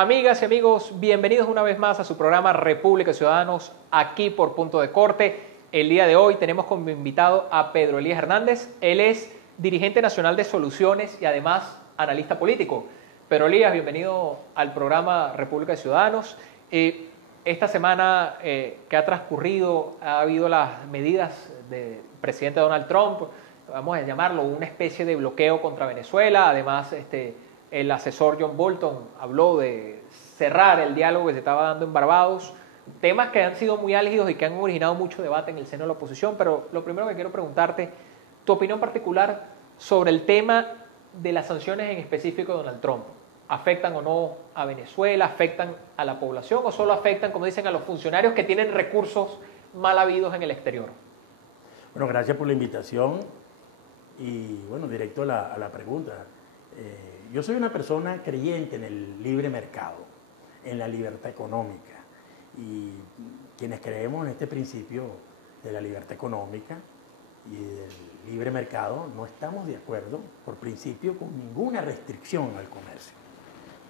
Amigas y amigos, bienvenidos una vez más a su programa República de Ciudadanos, aquí por Punto de Corte. El día de hoy tenemos como invitado a Pedro Elías Hernández. Él es dirigente nacional de Soluciones y además analista político. Pedro Elías, bienvenido al programa República de Ciudadanos. Esta semana que ha transcurrido ha habido las medidas del presidente Donald Trump, vamos a llamarlo una especie de bloqueo contra Venezuela. Además, el asesor John Bolton habló de cerrar el diálogo que se estaba dando en Barbados, temas que han sido muy álgidos y que han originado mucho debate en el seno de la oposición. Pero lo primero que quiero preguntarte, tu opinión particular sobre el tema de las sanciones en específico de Donald Trump. ¿Afectan o no a Venezuela? ¿Afectan a la población o solo afectan, como dicen, a los funcionarios que tienen recursos mal habidos en el exterior? Bueno, gracias por la invitación y bueno, directo a la pregunta. Yo soy una persona creyente en el libre mercado, en la libertad económica, y quienes creemos en este principio de la libertad económica y del libre mercado no estamos de acuerdo, por principio, con ninguna restricción al comercio.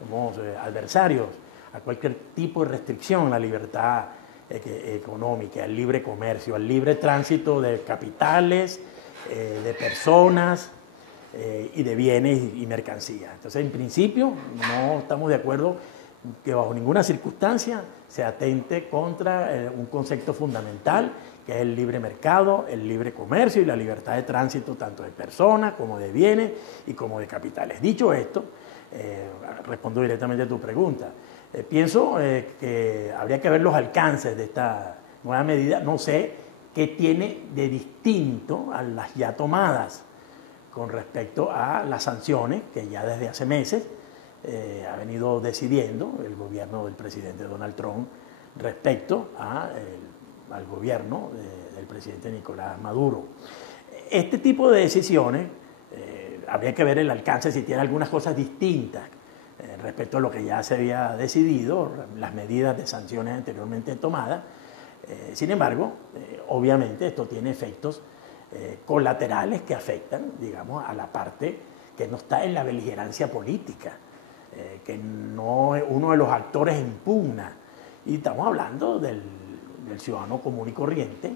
Somos adversarios a cualquier tipo de restricción a la libertad económica, al libre comercio, al libre tránsito de capitales, de personas, y de bienes y mercancías. Entonces, en principio, no estamos de acuerdo que bajo ninguna circunstancia se atente contra un concepto fundamental, que es el libre mercado, el libre comercio y la libertad de tránsito tanto de personas como de bienes y como de capitales. Dicho esto, respondo directamente a tu pregunta. Pienso que habría que ver los alcances de esta nueva medida. No sé qué tiene de distinto a las ya tomadas con respecto a las sanciones que ya desde hace meses ha venido decidiendo el gobierno del presidente Donald Trump respecto al gobierno del presidente Nicolás Maduro. Este tipo de decisiones habría que ver el alcance, si tiene algunas cosas distintas respecto a lo que ya se había decidido, las medidas de sanciones anteriormente tomadas. Sin embargo, obviamente esto tiene efectos colaterales que afectan, digamos, a la parte que no está en la beligerancia política, que no uno de los actores impugna. Y estamos hablando del ciudadano común y corriente,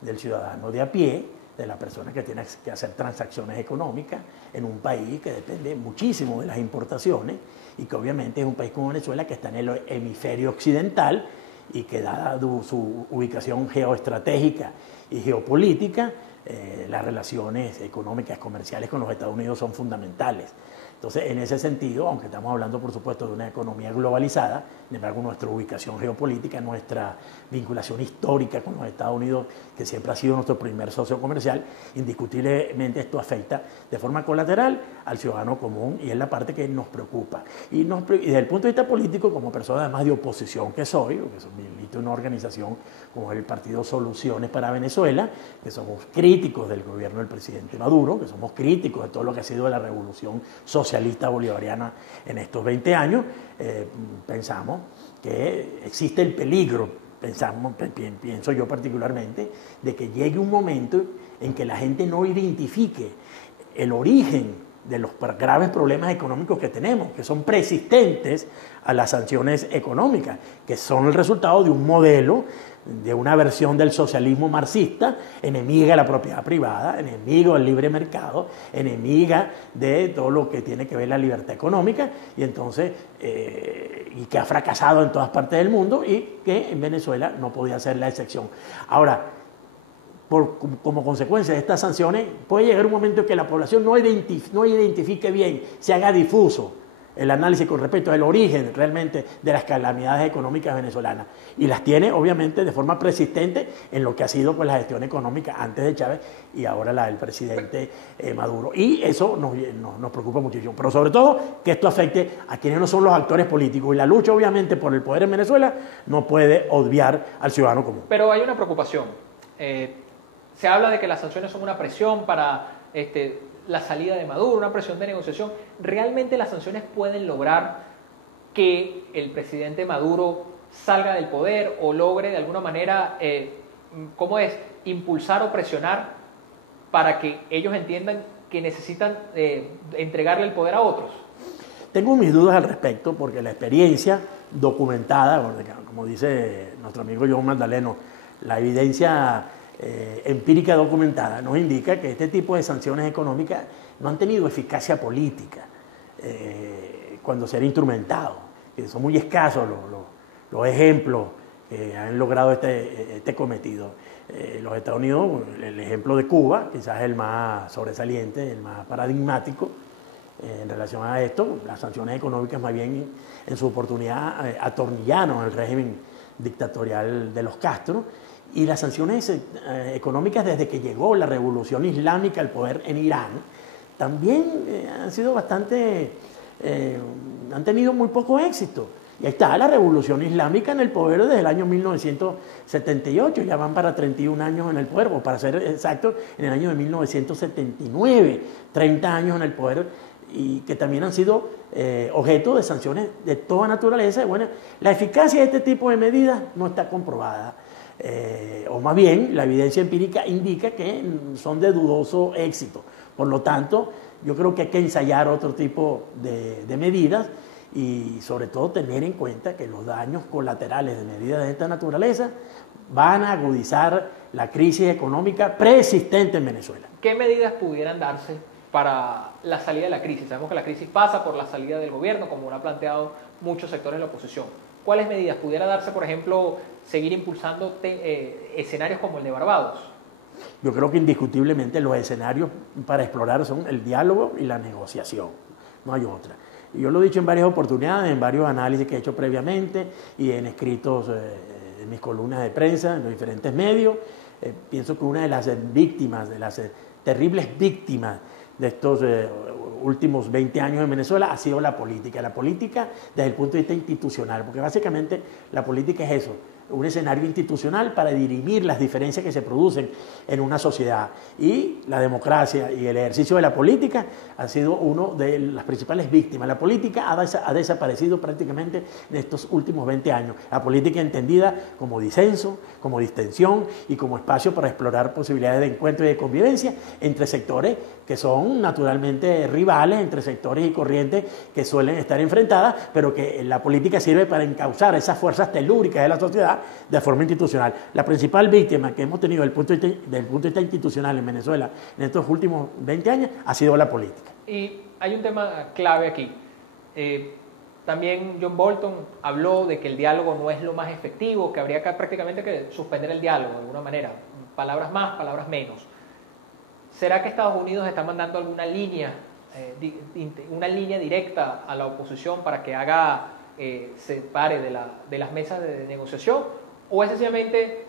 del ciudadano de a pie, de la persona que tiene que hacer transacciones económicas en un país que depende muchísimo de las importaciones y que obviamente es un país como Venezuela que está en el hemisferio occidental y que dada su ubicación geoestratégica y geopolítica, las relaciones económicas, comerciales con los Estados Unidos son fundamentales. Entonces, en ese sentido, aunque estamos hablando, por supuesto, de una economía globalizada, sin embargo, nuestra ubicación geopolítica, nuestra vinculación histórica con los Estados Unidos, que siempre ha sido nuestro primer socio comercial, indiscutiblemente esto afecta de forma colateral al ciudadano común y es la parte que nos preocupa. Y desde el punto de vista político, como persona además de oposición que soy, porque milito en una organización como el Partido Soluciones para Venezuela, que somos críticos del gobierno del presidente Maduro, que somos críticos de todo lo que ha sido la revolución socialista bolivariana en estos 20 años, pensamos que existe el peligro, pienso yo particularmente, de que llegue un momento en que la gente no identifique el origen de los graves problemas económicos que tenemos, que son persistentes a las sanciones económicas, que son el resultado de un modelo, de una versión del socialismo marxista, enemiga de la propiedad privada, enemigo del libre mercado, enemiga de todo lo que tiene que ver la libertad económica, y entonces, y que ha fracasado en todas partes del mundo y que en Venezuela no podía ser la excepción. Ahora, como consecuencia de estas sanciones, puede llegar un momento en que la población no identifique bien, se haga difuso el análisis con respecto al origen realmente de las calamidades económicas venezolanas. Y las tiene, obviamente, de forma persistente en lo que ha sido pues, la gestión económica antes de Chávez y ahora la del presidente Maduro. Y eso nos preocupa muchísimo. Pero sobre todo, que esto afecte a quienes no son los actores políticos. Y la lucha, obviamente, por el poder en Venezuela no puede obviar al ciudadano común. Pero hay una preocupación. Se habla de que las sanciones son una presión para la salida de Maduro, una presión de negociación. ¿Realmente las sanciones pueden lograr que el presidente Maduro salga del poder o logre de alguna manera, impulsar o presionar para que ellos entiendan que necesitan entregarle el poder a otros? Tengo mis dudas al respecto porque la experiencia documentada, como dice nuestro amigo John Magdaleno, la evidencia empírica documentada nos indica que este tipo de sanciones económicas no han tenido eficacia política cuando se han instrumentado. Son muy escasos los ejemplos que han logrado este cometido. Los Estados Unidos, el ejemplo de Cuba, quizás es el más sobresaliente, el más paradigmático en relación a esto. Las sanciones económicas más bien en su oportunidad atornillaron el régimen dictatorial de los Castro, y las sanciones económicas desde que llegó la revolución islámica al poder en Irán también han sido bastante, han tenido muy poco éxito. Y ahí está la revolución islámica en el poder desde el año 1978, ya van para 31 años en el poder, o para ser exactos, en el año de 1979, 30 años en el poder, y que también han sido objeto de sanciones de toda naturaleza. Bueno, la eficacia de este tipo de medidas no está comprobada, o más bien la evidencia empírica indica que son de dudoso éxito. Por lo tanto, yo creo que hay que ensayar otro tipo de medidas, y sobre todo tener en cuenta que los daños colaterales de medidas de esta naturaleza van a agudizar la crisis económica preexistente en Venezuela. ¿Qué medidas pudieran darse para la salida de la crisis? Sabemos que la crisis pasa por la salida del gobierno, como lo han planteado muchos sectores de la oposición. ¿Cuáles medidas pudiera darse, por ejemplo, seguir impulsando escenarios como el de Barbados? Yo creo que indiscutiblemente los escenarios para explorar son el diálogo y la negociación, no hay otra. Y yo lo he dicho en varias oportunidades, en varios análisis que he hecho previamente y en escritos en mis columnas de prensa, en los diferentes medios. Pienso que una de las víctimas, de las terribles víctimas de estos últimos 20 años en Venezuela ha sido la política. La política desde el punto de vista institucional, porque básicamente la política es eso, un escenario institucional para dirimir las diferencias que se producen en una sociedad. Y la democracia y el ejercicio de la política ha sido una de las principales víctimas. La política ha desaparecido prácticamente en estos últimos 20 años. La política entendida como disenso, como distensión y como espacio para explorar posibilidades de encuentro y de convivencia entre sectores que son naturalmente rivales, entre sectores y corrientes que suelen estar enfrentadas, pero que la política sirve para encauzar esas fuerzas telúricas de la sociedad de forma institucional. La principal víctima que hemos tenido desde el punto de vista institucional en Venezuela en estos últimos 20 años ha sido la política. Y hay un tema clave aquí. También John Bolton habló de que el diálogo no es lo más efectivo, que habría que prácticamente que suspender el diálogo de alguna manera. Palabras más, palabras menos. ¿Será que Estados Unidos está mandando alguna línea, una línea directa a la oposición para que se pare de las mesas de negociación? ¿O es sencillamente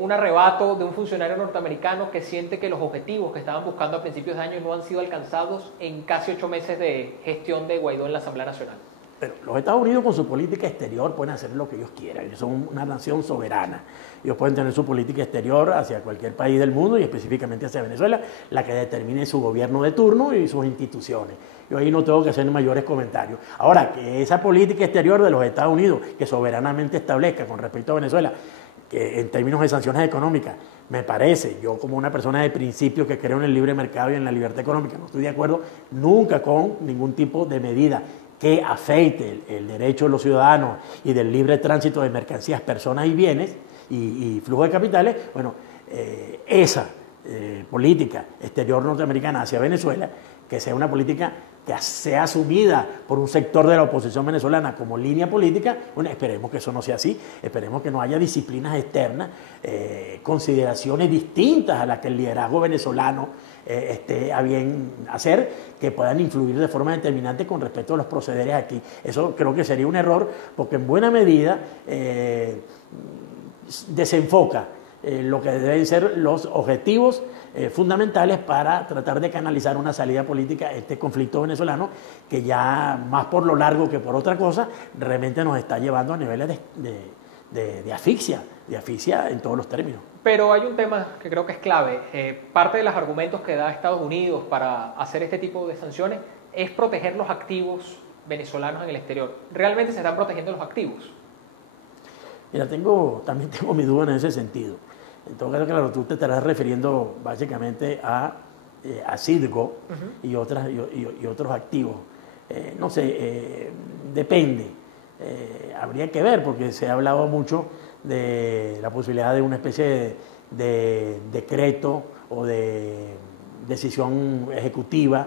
un arrebato de un funcionario norteamericano que siente que los objetivos que estaban buscando a principios de año no han sido alcanzados en casi 8 meses de gestión de Guaidó en la Asamblea Nacional? Pero los Estados Unidos con su política exterior pueden hacer lo que ellos quieran. Ellos son una nación soberana. Ellos pueden tener su política exterior hacia cualquier país del mundo y específicamente hacia Venezuela, la que determine su gobierno de turno y sus instituciones. Yo ahí no tengo que hacer mayores comentarios. Ahora, que esa política exterior de los Estados Unidos, que soberanamente establezca con respecto a Venezuela, que en términos de sanciones económicas, me parece, yo como una persona de principio que creo en el libre mercado y en la libertad económica, no estoy de acuerdo nunca con ningún tipo de medida que afecte el derecho de los ciudadanos y del libre tránsito de mercancías, personas y bienes y flujo de capitales. Bueno, esa política exterior norteamericana hacia Venezuela, que sea una política que sea asumida por un sector de la oposición venezolana como línea política, bueno, esperemos que eso no sea así, esperemos que no haya disciplinas externas, consideraciones distintas a las que el liderazgo venezolano esté a bien hacer, que puedan influir de forma determinante con respecto a los procederes aquí. Eso creo que sería un error, porque en buena medida desenfoca lo que deben ser los objetivos fundamentales para tratar de canalizar una salida política a este conflicto venezolano, que ya más por lo largo que por otra cosa, realmente nos está llevando a niveles de asfixia en todos los términos. Pero hay un tema que creo que es clave. Parte de los argumentos que da Estados Unidos para hacer este tipo de sanciones es proteger los activos venezolanos en el exterior. ¿Realmente se están protegiendo los activos? Mira, también tengo mi duda en ese sentido. En todo caso, claro, tú te estarás refiriendo básicamente a Citgo y otros activos no sé, depende. Habría que ver, porque se ha hablado mucho de la posibilidad de una especie de decreto o de decisión ejecutiva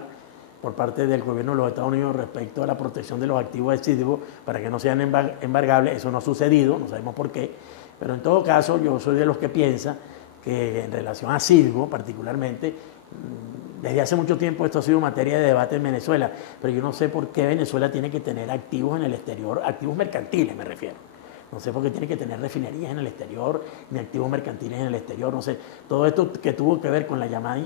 por parte del gobierno de los Estados Unidos respecto a la protección de los activos de Citgo para que no sean embargables. Eso no ha sucedido, no sabemos por qué, pero en todo caso yo soy de los que piensa que en relación a Citgo particularmente, desde hace mucho tiempo esto ha sido materia de debate en Venezuela, pero yo no sé por qué Venezuela tiene que tener activos en el exterior, activos mercantiles me refiero. No sé por qué tiene que tener refinerías en el exterior, ni activos mercantiles en el exterior, no sé. Todo esto que tuvo que ver con la llamada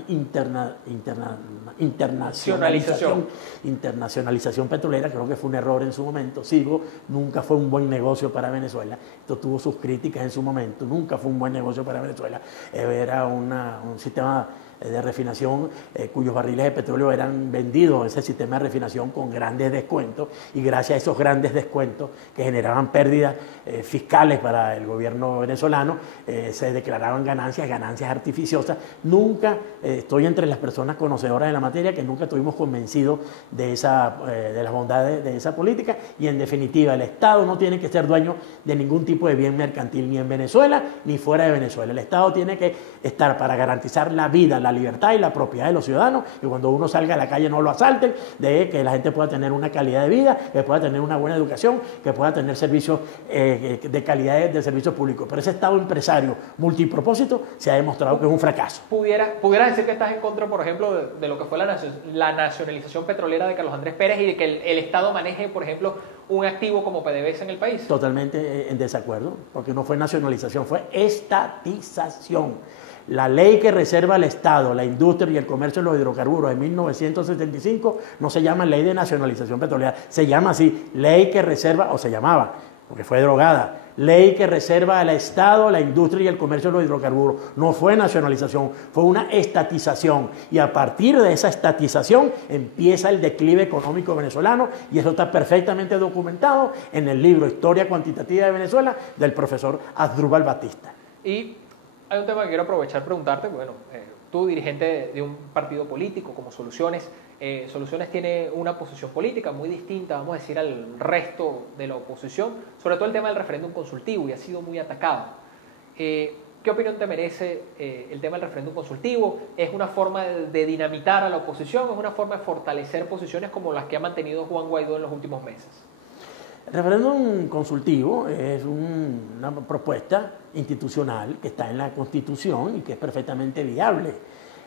internacionalización petrolera, creo que fue un error en su momento. Citgo nunca fue un buen negocio para Venezuela. Esto tuvo sus críticas en su momento, nunca fue un buen negocio para Venezuela. Era un sistema de refinación cuyos barriles de petróleo eran vendidos, ese sistema de refinación, con grandes descuentos, y gracias a esos grandes descuentos que generaban pérdidas fiscales para el gobierno venezolano, se declaraban ganancias artificiosas. Nunca, estoy entre las personas conocedoras de la materia, que nunca estuvimos convencidos de las bondades de esa política, y en definitiva el Estado no tiene que ser dueño de ningún tipo de bien mercantil, ni en Venezuela ni fuera de Venezuela. El Estado tiene que estar para garantizar la vida, la libertad y la propiedad de los ciudadanos, y cuando uno salga a la calle no lo asalten, de que la gente pueda tener una calidad de vida, que pueda tener una buena educación, que pueda tener servicios de calidad de servicios públicos. Pero ese Estado empresario multipropósito se ha demostrado que es un fracaso. ¿Pudiera decir que estás en contra, por ejemplo, de lo que fue la nacionalización petrolera de Carlos Andrés Pérez, y de que el Estado maneje, por ejemplo, un activo como PDVSA en el país? Totalmente en desacuerdo, porque no fue nacionalización, fue estatización. La ley que reserva al Estado, la industria y el comercio de los hidrocarburos en 1975 no se llama ley de nacionalización petrolera, se llama así, ley que reserva, o se llamaba, porque fue derogada, ley que reserva al Estado, la industria y el comercio de los hidrocarburos. No fue nacionalización, fue una estatización, y a partir de esa estatización empieza el declive económico venezolano, y eso está perfectamente documentado en el libro Historia Cuantitativa de Venezuela del profesor Asdrúbal Batista. Y hay un tema que quiero aprovechar preguntarte. Bueno, tú, dirigente de un partido político como Soluciones, Soluciones tiene una posición política muy distinta, vamos a decir, al resto de la oposición, sobre todo el tema del referéndum consultivo, y ha sido muy atacado. ¿Qué opinión te merece el tema del referéndum consultivo? ¿Es una forma de dinamitar a la oposición? ¿Es una forma de fortalecer posiciones como las que ha mantenido Juan Guaidó en los últimos meses? El referéndum consultivo es una propuesta institucional que está en la Constitución y que es perfectamente viable.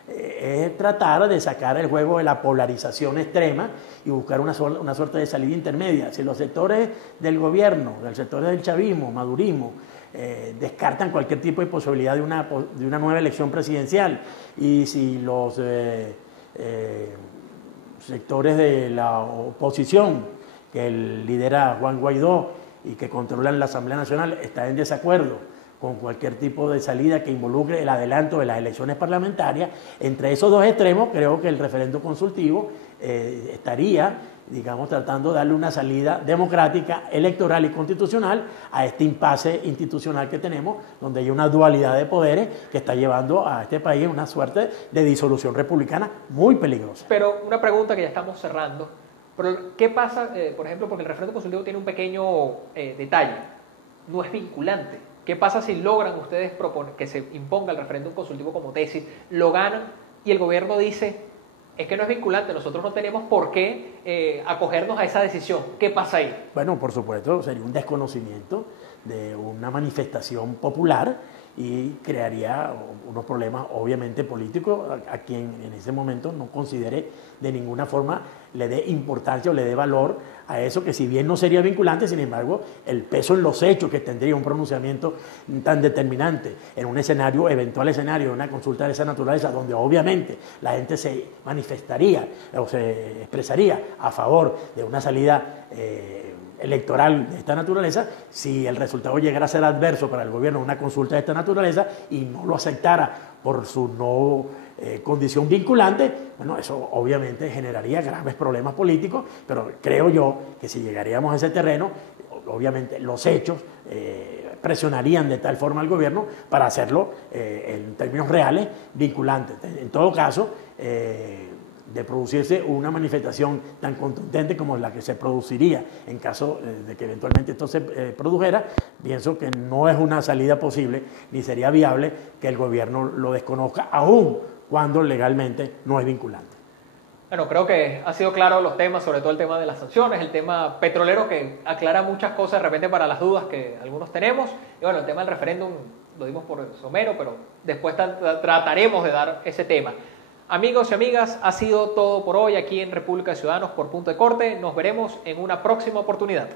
Es tratar de sacar el juego de la polarización extrema y buscar una suerte de salida intermedia. Si los sectores del gobierno, los sectores del chavismo, madurismo, descartan cualquier tipo de posibilidad de una nueva elección presidencial, y si los sectores de la oposición que lidera Juan Guaidó y que controlan la Asamblea Nacional están en desacuerdo con cualquier tipo de salida que involucre el adelanto de las elecciones parlamentarias, entre esos dos extremos creo que el referéndum consultivo estaría, digamos, tratando de darle una salida democrática, electoral y constitucional a este impasse institucional que tenemos, donde hay una dualidad de poderes que está llevando a este país a una suerte de disolución republicana muy peligrosa. Pero una pregunta que ya estamos cerrando. Pero, ¿qué pasa, por ejemplo, porque el referéndum consultivo tiene un pequeño detalle, no es vinculante? ¿Qué pasa si logran ustedes proponer que se imponga el referéndum consultivo como tesis, lo ganan y el gobierno dice, es que no es vinculante, nosotros no tenemos por qué acogernos a esa decisión? ¿Qué pasa ahí? Bueno, por supuesto, sería un desconocimiento de una manifestación popular y crearía unos problemas obviamente políticos a quien en ese momento no considere de ninguna forma, le dé importancia o le dé valor a eso, que si bien no sería vinculante, sin embargo el peso en los hechos que tendría un pronunciamiento tan determinante en un escenario, eventual escenario de una consulta de esa naturaleza, donde obviamente la gente se manifestaría o se expresaría a favor de una salida electoral de esta naturaleza, si el resultado llegara a ser adverso para el gobierno de una consulta de esta naturaleza y no lo aceptara por su no condición vinculante, bueno, eso obviamente generaría graves problemas políticos, pero creo yo que si llegaríamos a ese terreno, obviamente los hechos presionarían de tal forma al gobierno para hacerlo en términos reales vinculantes. En todo caso, de producirse una manifestación tan contundente como la que se produciría en caso de que eventualmente esto se produjera, pienso que no es una salida posible ni sería viable que el gobierno lo desconozca, aún cuando legalmente no es vinculante. Bueno, creo que ha sido claro los temas, sobre todo el tema de las sanciones, el tema petrolero, que aclara muchas cosas de repente para las dudas que algunos tenemos. Y bueno, el tema del referéndum lo dimos por somero, pero después trataremos de dar ese tema. Amigos y amigas, ha sido todo por hoy aquí en República de Ciudadanos por Punto de Corte. Nos veremos en una próxima oportunidad.